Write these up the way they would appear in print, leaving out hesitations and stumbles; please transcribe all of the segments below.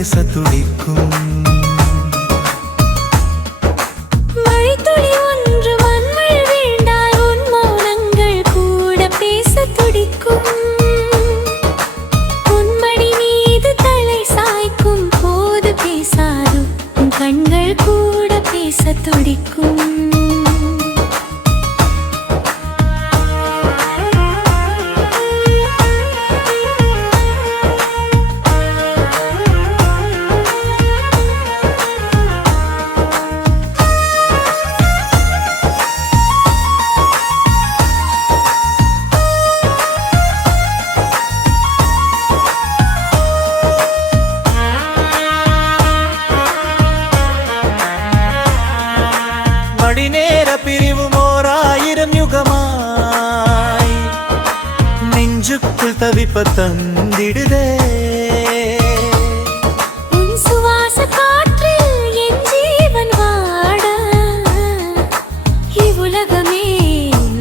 பேச துடிக்கும். மழைத்துளி ஒன்று மண்ணில் வீழ்ந்தால் உன் மௌனங்கள் கூட பேச துடிக்கும். உன் மடி மீது தலை சாய்க்கும் போது பேசாது உன் கண்கள் கூட பேச துடிக்கும். மணி நேர பிரிவு ஓராயிரம் யுகமாய் நெஞ்சுக்குள் தவிப்ப தந்திடுதே. உன் சுவாச காற்றில் என் ஜீவன் வாட இவ்வுலகமே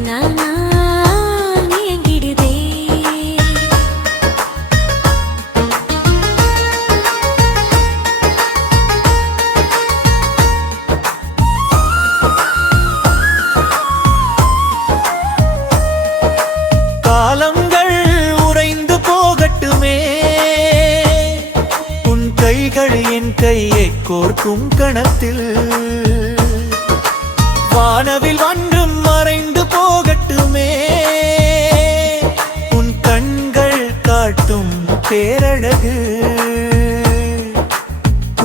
நான் இயங்கிடுதே. காலங்கள் உறைந்து போகட்டுமே, உன் கைகள் என் கையை கோர்க்கும் கணத்தில். வானவில் வண்டும் மறைந்து போகட்டுமே, உன் கண்கள் காட்டும் பேரழகு.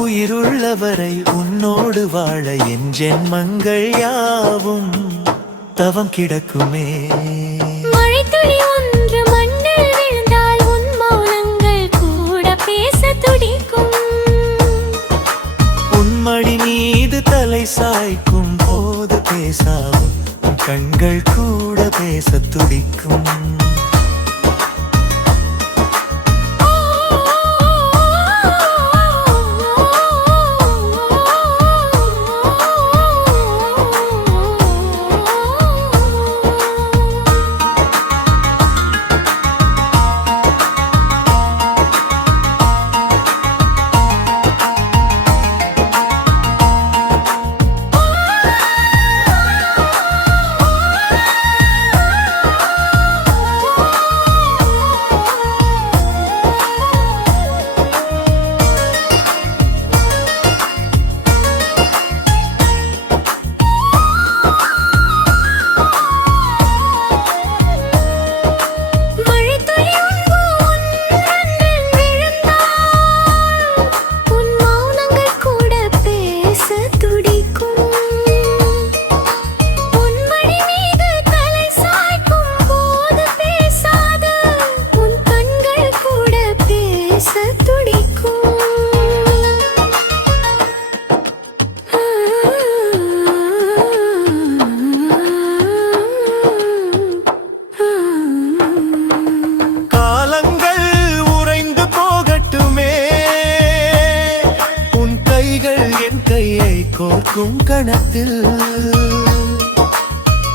உயிருள்ளவரை உன்னோடு வாழ என் ஜென்மங்கள் யாவும் தவம் கிடக்குமே. மழைத்துளி ஒன்று மண்ணில் விழுந்தால் உன் மௌனங்கள் கூட பேச துடிக்கும். உன் மடி மீது தலை சாய்க்கும் போது பேசாவும் உன் கண்கள் கூட பேச துடிக்கும். கோர்க்கும் கணத்தில்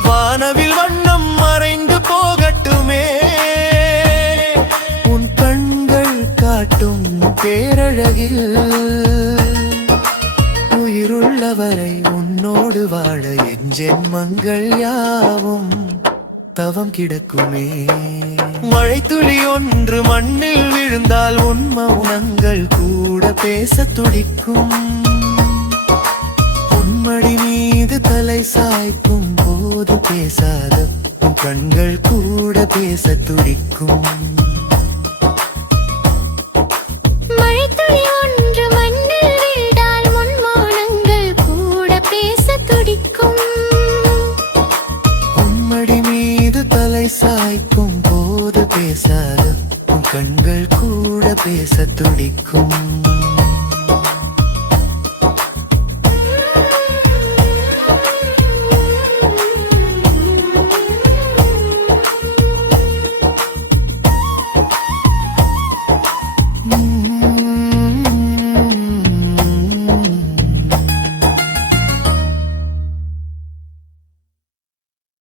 வானவில் வண்ணம் மறைந்து போகட்டுமே, உன் கண்கள் காட்டும் பேரழகில். உயிருள்ளவரை உன்னோடு வாழ என் ஜென்மங்கள் யாவும் தவம் கிடக்குமே. மழைத்துளி ஒன்று மண்ணில் விழுந்தால் உன் மௌனங்கள் கூட பேச துடிக்கும். மடி மீது தலை சாய்க்கும் போது பேசாத உன் கண்கள் கூட பேச துடிக்கும். மழைத்துளி ஒன்று மண்ணில் விழுந்தால் உன் மௌனங்கள் கூட பேச துடிக்கும். உன் மடி மீது தலை சாய்க்கும் போது பேசாத உன் கண்கள் கூட பேச துடிக்கும்.